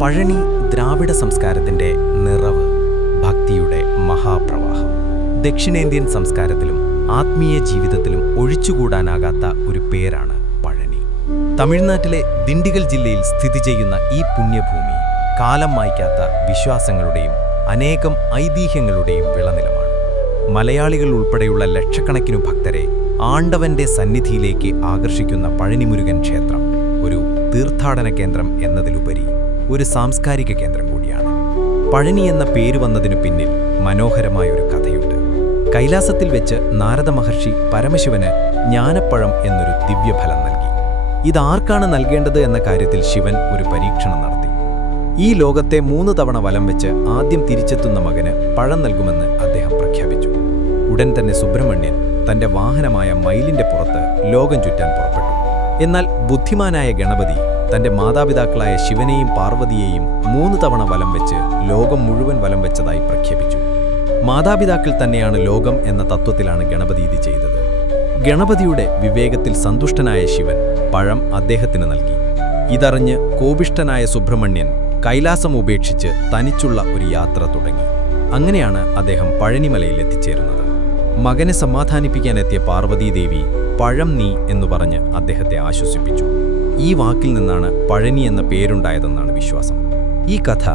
പഴനി ദ്രാവിഡ സംസ്കാരത്തിൻ്റെ നിറവ്, ഭക്തിയുടെ മഹാപ്രവാഹം. ദക്ഷിണേന്ത്യൻ സംസ്കാരത്തിലും ആത്മീയ ജീവിതത്തിലും ഒഴിച്ചുകൂടാനാകാത്ത ഒരു പേരാണ് പഴനി. തമിഴ്നാട്ടിലെ ദിണ്ടിഗൽ ജില്ലയിൽ സ്ഥിതി ചെയ്യുന്ന ഈ പുണ്യഭൂമി കാലം മായ്ക്കാത്ത വിശ്വാസങ്ങളുടെയും അനേകം ഐതിഹ്യങ്ങളുടെയും വിളനിലമാണ്. മലയാളികൾ ഉൾപ്പെടെയുള്ള ലക്ഷക്കണക്കിനു ഭക്തരെ ആണ്ടവന്റെ സന്നിധിയിലേക്ക് ആകർഷിക്കുന്ന പഴനിമുരുകൻ ക്ഷേത്രം ഒരു തീർത്ഥാടന കേന്ദ്രം എന്നതിലുപരി ഒരു സാംസ്കാരിക കേന്ദ്രം കൂടിയാണ്. പഴനി എന്ന പേര് വന്നതിനു പിന്നിൽ മനോഹരമായ ഒരു കഥയുണ്ട്. കൈലാസത്തിൽ വെച്ച് നാരദ മഹർഷി പരമശിവന് ജ്ഞാനപ്പഴം എന്നൊരു ദിവ്യഫലം നൽകി. ഇതാർക്കാണ് നൽകേണ്ടത് എന്ന കാര്യത്തിൽ ശിവൻ ഒരു പരീക്ഷണം നടത്തി. ഈ ലോകത്തെ 3 തവണ വലം വെച്ച് ആദ്യം തിരിച്ചെത്തുന്ന മകന് പഴം നൽകുമെന്ന് അദ്ദേഹം പ്രഖ്യാപിച്ചു. ഉടൻ തന്നെ സുബ്രഹ്മണ്യൻ തന്റെ വാഹനമായ മയിലിന്റെ പുറത്ത് ലോകം ചുറ്റാൻ പുറപ്പെട്ടു. എന്നാൽ ബുദ്ധിമാനായ ഗണപതി തന്റെ മാതാപിതാക്കളായ ശിവനെയും പാർവതിയെയും 3 തവണ വലം വെച്ച് ലോകം മുഴുവൻ വലം വെച്ചതായി പ്രഖ്യാപിച്ചു. മാതാപിതാക്കൾ തന്നെയാണ് ലോകം എന്ന തത്വത്തിലാണ് ഗണപതി ഇത് ചെയ്തത്. ഗണപതിയുടെ വിവേകത്തിൽ സന്തുഷ്ടനായ ശിവൻ പഴം അദ്ദേഹത്തിന് നൽകി. ഇതറിഞ്ഞ് കോപിഷ്ഠനായ സുബ്രഹ്മണ്യൻ കൈലാസം ഉപേക്ഷിച്ച് തനിച്ചുള്ള ഒരു യാത്ര തുടങ്ങി. അങ്ങനെയാണ് അദ്ദേഹം പഴനിമലയിൽ എത്തിച്ചേരുന്നത്. മകനെ സമാധാനിപ്പിക്കാനെത്തിയ പാർവതീദേവി പഴം നീ എന്നു പറഞ്ഞ് അദ്ദേഹത്തെ ആശ്വസിപ്പിച്ചു. ഈ വാക്കിൽ നിന്നാണ് പഴനി എന്ന പേരുണ്ടായതെന്നാണ് വിശ്വാസം. ഈ കഥ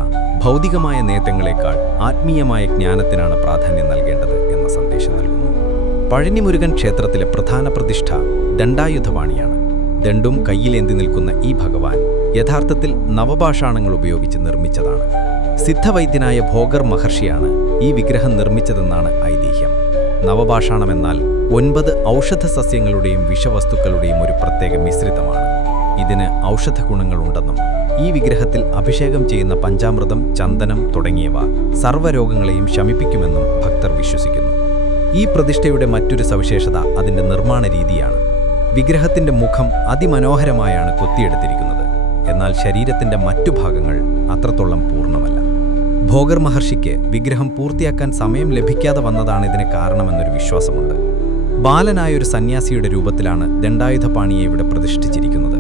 ഭൗതികമായ നേട്ടങ്ങളെക്കാൾ ആത്മീയമായ ജ്ഞാനത്തിനാണ് പ്രാധാന്യം നൽകേണ്ടത് എന്ന സന്ദേശം നൽകുന്നു. പഴനി മുരുകൻ ക്ഷേത്രത്തിലെ പ്രധാന പ്രതിഷ്ഠ ദണ്ഡായുധപാണിയാണ്. ദണ്ഡും കയ്യിലേന്തി നിൽക്കുന്ന ഈ ഭഗവാൻ യഥാർത്ഥത്തിൽ നവപാഷാണങ്ങൾ ഉപയോഗിച്ച് നിർമ്മിച്ചതാണ്. സിദ്ധവൈദ്യനായ ഭോഗർ മഹർഷിയാണ് ഈ വിഗ്രഹം നിർമ്മിച്ചതെന്നാണ് ഐതിഹ്യം. നവപാഷാണമെന്നാൽ 9 ഔഷധ സസ്യങ്ങളുടെയും വിഷവസ്തുക്കളുടെയും ഒരു പ്രത്യേക മിശ്രിതമാണ്. ഇതിന് ഔഷധ ഗുണങ്ങളുണ്ടെന്നും ഈ വിഗ്രഹത്തിൽ അഭിഷേകം ചെയ്യുന്ന പഞ്ചാമൃതം, ചന്ദനം തുടങ്ങിയവ സർവ്വരോഗങ്ങളെയും ശമിപ്പിക്കുമെന്നും ഭക്തർ വിശ്വസിക്കുന്നു. ഈ പ്രതിഷ്ഠയുടെ മറ്റൊരു സവിശേഷത അതിൻ്റെ നിർമ്മാണ രീതിയാണ്. വിഗ്രഹത്തിൻ്റെ മുഖം അതിമനോഹരമായാണ് കൊത്തിയെടുത്തിരിക്കുന്നത്. എന്നാൽ ശരീരത്തിൻ്റെ മറ്റു ഭാഗങ്ങൾ അത്രത്തോളം പൂർണ്ണമല്ല. ഭോഗർ മഹർഷിക്ക് വിഗ്രഹം പൂർത്തിയാക്കാൻ സമയം ലഭിക്കാതെ വന്നതാണ് ഇതിന് കാരണമെന്നൊരു വിശ്വാസമുണ്ട്. ബാലനായൊരു സന്യാസിയുടെ രൂപത്തിലാണ് ദണ്ഡായുധപാണിയെ ഇവിടെ പ്രതിഷ്ഠിച്ചിരിക്കുന്നത്.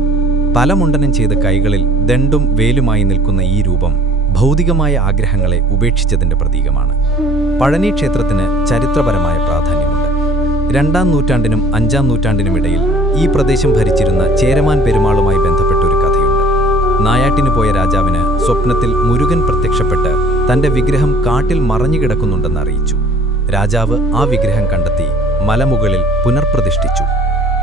തലമുണ്ടനം ചെയ്ത കൈകളിൽ ദണ്ഡും വേലുമായി നിൽക്കുന്ന ഈ രൂപം ഭൗതികമായ ആഗ്രഹങ്ങളെ ഉപേക്ഷിച്ചതിൻ്റെ പ്രതീകമാണ്. പഴനി ക്ഷേത്രത്തിന് ചരിത്രപരമായ പ്രാധാന്യമുണ്ട്. 2-ാം നൂറ്റാണ്ടിനും 5-ാം നൂറ്റാണ്ടിനുമിടയിൽ ഈ പ്രദേശം ഭരിച്ചിരുന്ന ചേരമാൻ പെരുമാളുമായി ബന്ധപ്പെട്ട ഒരു കഥയുണ്ട്. നായാട്ടിനു പോയ രാജാവിന് സ്വപ്നത്തിൽ മുരുകൻ പ്രത്യക്ഷപ്പെട്ട് തന്റെ വിഗ്രഹം കാട്ടിൽ മറഞ്ഞുകിടക്കുന്നുണ്ടെന്ന് അറിയിച്ചു. രാജാവ് ആ വിഗ്രഹം കണ്ടെത്തി മലമുകളിൽ പുനർപ്രതിഷ്ഠിച്ചു.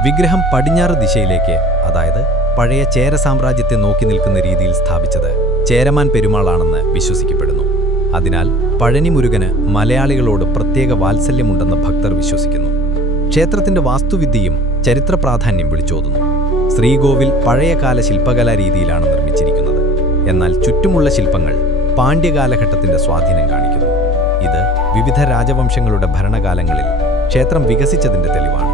വിഗ്രഹം പടിഞ്ഞാറ് ദിശയിലേക്ക്, അതായത് പഴയ ചേര സാമ്രാജ്യത്തെ നോക്കി നിൽക്കുന്ന രീതിയിൽ സ്ഥാപിച്ചത് ചേരമാൻ പെരുമാളാണെന്ന് വിശ്വസിക്കപ്പെടുന്നു. അതിനാൽ പഴനി മുരുകന് മലയാളികളോട് പ്രത്യേക വാത്സല്യമുണ്ടെന്ന് ഭക്തർ വിശ്വസിക്കുന്നു. ക്ഷേത്രത്തിന്റെ വാസ്തുവിദ്യയും ചരിത്ര പ്രാധാന്യം വിളിച്ചോതുന്നു. ശ്രീകോവിൽ പഴയകാല ശില്പകലാ രീതിയിലാണ് നിർമ്മിച്ചിരിക്കുന്നത്. എന്നാൽ ചുറ്റുമുള്ള ശില്പങ്ങൾ പാണ്ഡ്യകാലഘട്ടത്തിന്റെ സ്വാധീനം കാണിക്കുന്നു. ഇത് വിവിധ രാജവംശങ്ങളുടെ ഭരണകാലങ്ങളിൽ ക്ഷേത്രം വികസിച്ചതിന്റെ തെളിവാണ്.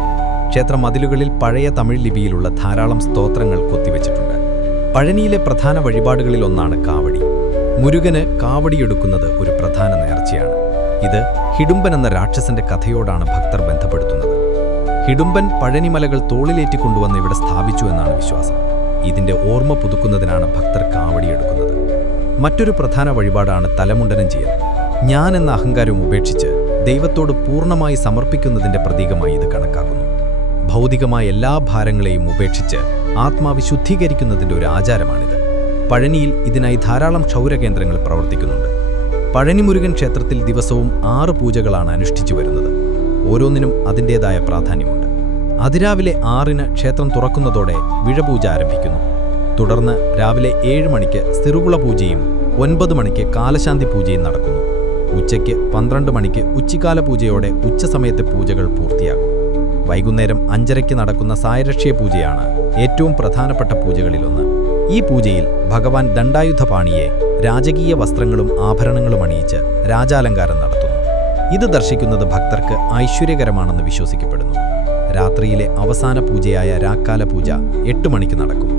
ക്ഷേത്ര മതിലുകളിൽ പഴയ തമിഴ് ലിപിയിലുള്ള ധാരാളം സ്തോത്രങ്ങൾ കൊത്തിവെച്ചിട്ടുണ്ട്. പഴനിയിലെ പ്രധാന വഴിപാടുകളിൽ ഒന്നാണ് കാവടി. മുരുകന് കാവടിയെടുക്കുന്നത് ഒരു പ്രധാന നേർച്ചയാണ്. ഇത് ഹിഡുംബൻ എന്ന രാക്ഷസന്റെ കഥയോടാണ് ഭക്തർ ബന്ധപ്പെടുത്തുന്നത്. ഹിഡുംബൻ പഴനിമലകൾ തോളിലേറ്റിക്കൊണ്ടുവന്ന് ഇവിടെ സ്ഥാപിച്ചു എന്നാണ് വിശ്വാസം. ഇതിന്റെ ഓർമ്മ പുതുക്കുന്നതിനാണ് ഭക്തർ കാവടിയെടുക്കുന്നത്. മറ്റൊരു പ്രധാന വഴിപാടാണ് തലമുണ്ടനം ചെയ്യൽ. ഞാൻ എന്ന അഹങ്കാരം ഉപേക്ഷിച്ച് ദൈവത്തോട് പൂർണ്ണമായി സമർപ്പിക്കുന്നതിന്റെ പ്രതീകമായി ഇത് കണക്കാക്കുന്നു. ഭൗതികമായ എല്ലാ ഭാരങ്ങളെയും ഉപേക്ഷിച്ച് ആത്മാവ് ശുദ്ധീകരിക്കുന്നതിൻ്റെ ഒരു ആചാരമാണിത്. പഴനിയിൽ ഇതിനായി ധാരാളം ക്ഷൗരകേന്ദ്രങ്ങൾ പ്രവർത്തിക്കുന്നുണ്ട്. പഴനി മുരുകൻ ക്ഷേത്രത്തിൽ ദിവസവും 6 പൂജകളാണ് അനുഷ്ഠിച്ചു വരുന്നത്. ഓരോന്നിനും അതിൻ്റേതായ പ്രാധാന്യമുണ്ട്. അതിരാവിലെ 6-ന് ക്ഷേത്രം തുറക്കുന്നതോടെ വിഴപൂജ ആരംഭിക്കുന്നു. തുടർന്ന് രാവിലെ 7 മണിക്ക് സ്ഥിറുകുള പൂജയും 9 മണിക്ക് കാലശാന്തി പൂജയും നടക്കുന്നു. ഉച്ചയ്ക്ക് 12 മണിക്ക് ഉച്ചിക്കാല പൂജയോടെ ഉച്ചസമയത്തെ പൂജകൾ പൂർത്തിയാകും. വൈകുന്നേരം 5:30 നടക്കുന്ന സായരക്ഷ്യ പൂജയാണ് ഏറ്റവും പ്രധാനപ്പെട്ട പൂജകളിലൊന്ന്. ഈ പൂജയിൽ ഭഗവാൻ ദണ്ഡായുധപാണിയെ രാജകീയ വസ്ത്രങ്ങളും ആഭരണങ്ങളും അണിയിച്ച് രാജാലങ്കാരം നടത്തുന്നു. ഇത് ദർശിക്കുന്നത് ഭക്തർക്ക് ഐശ്വര്യകരമാണെന്ന് വിശ്വസിക്കപ്പെടുന്നു. രാത്രിയിലെ അവസാന പൂജയായ രാക്കാല പൂജ 8 മണിക്ക് നടക്കും.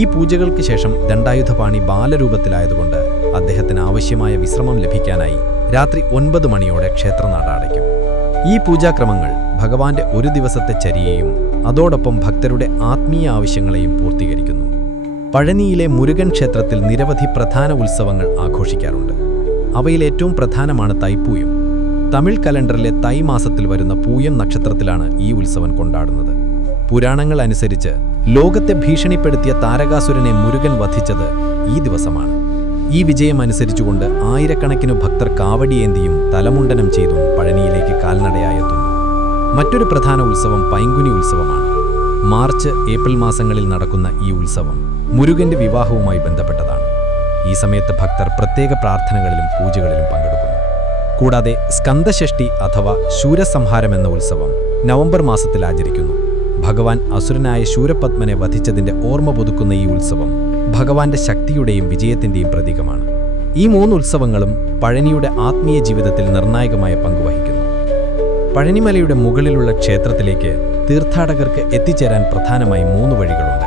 ഈ പൂജകൾക്ക് ശേഷം ദണ്ഡായുധപാണി ബാലരൂപത്തിലായതുകൊണ്ട് അദ്ദേഹത്തിന് ആവശ്യമായ വിശ്രമം ലഭിക്കാനായി രാത്രി 9 മണിയോടെ ക്ഷേത്രനട അടയ്ക്കും. ഈ പൂജാക്രമങ്ങൾ ഭഗവാന്റെ ഒരു ദിവസത്തെ ചര്യയും അതോടൊപ്പം ഭക്തരുടെ ആത്മീയ ആവശ്യങ്ങളെയും പൂർത്തീകരിക്കുന്നു. പഴനിയിലെ മുരുകൻ ക്ഷേത്രത്തിൽ നിരവധി പ്രധാന ഉത്സവങ്ങൾ ആഘോഷിക്കാറുണ്ട്. അവയിൽ ഏറ്റവും പ്രധാനമാണ് തൈപ്പൂയം. തമിഴ് കലണ്ടറിലെ തൈ മാസത്തിൽ വരുന്ന പൂയം നക്ഷത്രത്തിലാണ് ഈ ഉത്സവം കൊണ്ടാടുന്നത്. പുരാണങ്ങൾ അനുസരിച്ച് ലോകത്തെ ഭീഷണിപ്പെടുത്തിയ താരകാസുരനെ മുരുകൻ വധിച്ചത് ഈ ദിവസമാണ്. ഈ വിജയം അനുസരിച്ചുകൊണ്ട് ആയിരക്കണക്കിന് ഭക്തർ കാവടിയേന്തിയും തലമുണ്ടനം ചെയ്തും പഴനിയിലേക്ക് കാൽനടയായെത്തുന്നു. മറ്റൊരു പ്രധാന ഉത്സവം പൈങ്കുനി ഉത്സവമാണ്. മാർച്ച്, ഏപ്രിൽ മാസങ്ങളിൽ നടക്കുന്ന ഈ ഉത്സവം മുരുകന്റെ വിവാഹവുമായി ബന്ധപ്പെട്ടതാണ്. ഈ സമയത്ത് ഭക്തർ പ്രത്യേക പ്രാർത്ഥനകളിലും പൂജകളിലും പങ്കെടുക്കുന്നു. കൂടാതെ സ്കന്ദഷഷ്ഠി അഥവാ ശൂരസംഹാരം എന്ന ഉത്സവം നവംബർ മാസത്തിൽ ആചരിക്കുന്നു. ഭഗവാൻ അസുരനായ ശൂരപത്മനെ വധിച്ചതിന്റെ ഓർമ്മ പുതുക്കുന്ന ഈ ഉത്സവം ഭഗവാന്റെ ശക്തിയുടെയും വിജയത്തിന്റെയും പ്രതീകമാണ്. ഈ 3 ഉത്സവങ്ങളും പഴനിയുടെ ആത്മീയ ജീവിതത്തിൽ നിർണായകമായ പങ്കുവഹിക്കുന്നു. പഴനിമലയുടെ മുകളിലുള്ള ക്ഷേത്രത്തിലേക്ക് തീർത്ഥാടകർക്ക് എത്തിച്ചേരാൻ പ്രധാനമായി 3 വഴികളുണ്ട്.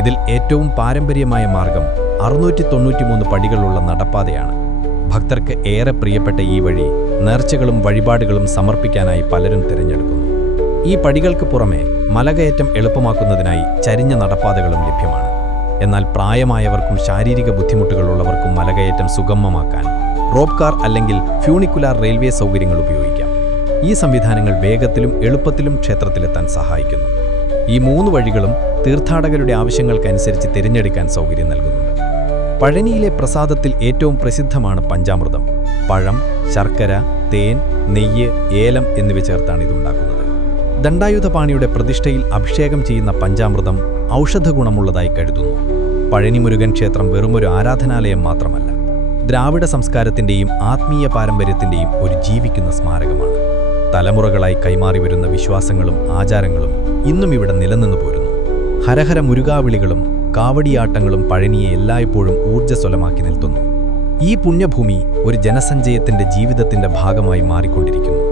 ഇതിൽ ഏറ്റവും പാരമ്പര്യമായ മാർഗം 693 പടികളുള്ള നടപ്പാതയാണ്. ഭക്തർക്ക് ഏറെ പ്രിയപ്പെട്ട ഈ വഴി നേർച്ചകളും വഴിപാടുകളും സമർപ്പിക്കാനായി പലരും തിരഞ്ഞെടുക്കുന്നു. ഈ പടികൾക്ക് പുറമെ മലകയറ്റം എളുപ്പമാക്കുന്നതിനായി ചരിഞ്ഞ നടപ്പാതകളും ലഭ്യമാണ്. എന്നാൽ പ്രായമായവർക്കും ശാരീരിക ബുദ്ധിമുട്ടുകളുള്ളവർക്കും മലകയറ്റം സുഗമമാക്കാൻ റോപ്പ് കാർ അല്ലെങ്കിൽ ഫ്യൂണിക്കുലാർ റെയിൽവേ സൗകര്യങ്ങൾ ഉപയോഗിക്കാം. ഈ സംവിധാനങ്ങൾ വേഗത്തിലും എളുപ്പത്തിലും ക്ഷേത്രത്തിലെത്താൻ സഹായിക്കുന്നു. ഈ 3 വഴികളും തീർത്ഥാടകരുടെ ആവശ്യങ്ങൾക്കനുസരിച്ച് തിരഞ്ഞെടുക്കാൻ സൗകര്യം നൽകുന്നുണ്ട്. പഴനിയിലെ പ്രസാദത്തിൽ ഏറ്റവും പ്രസിദ്ധമാണ് പഞ്ചാമൃതം. പഴം, ശർക്കര, തേൻ, നെയ്യ്, ഏലം എന്നിവ ചേർത്താണ് ഇതുണ്ടാക്കുന്നത്. ദണ്ഡായുധപാണിയുടെ പ്രതിഷ്ഠയിൽ അഭിഷേകം ചെയ്യുന്ന പഞ്ചാമൃതം ഔഷധഗുണമുള്ളതായി കരുതുന്നു. പഴനി മുരുകൻ ക്ഷേത്രം വെറുമൊരു ആരാധനാലയം മാത്രമല്ല, ദ്രാവിഡ സംസ്കാരത്തിൻ്റെയും ആത്മീയ പാരമ്പര്യത്തിൻ്റെയും ഒരു ജീവിക്കുന്ന സ്മാരകമാണ്. തലമുറകളായി കൈമാറി വരുന്ന വിശ്വാസങ്ങളും ആചാരങ്ങളും ഇന്നും ഇവിടെ നിലനിന്നു പോരുന്നു. ഹരഹര മുരുകാവിളികളും കാവടിയാട്ടങ്ങളും പഴനിയെ എല്ലായ്പ്പോഴും ഊർജ്ജസ്വലമാക്കി നിർത്തുന്നു. ഈ പുണ്യഭൂമി ഒരു ജനസഞ്ചയത്തിൻ്റെ ജീവിതത്തിൻ്റെ ഭാഗമായി മാറിക്കൊണ്ടിരിക്കുന്നു.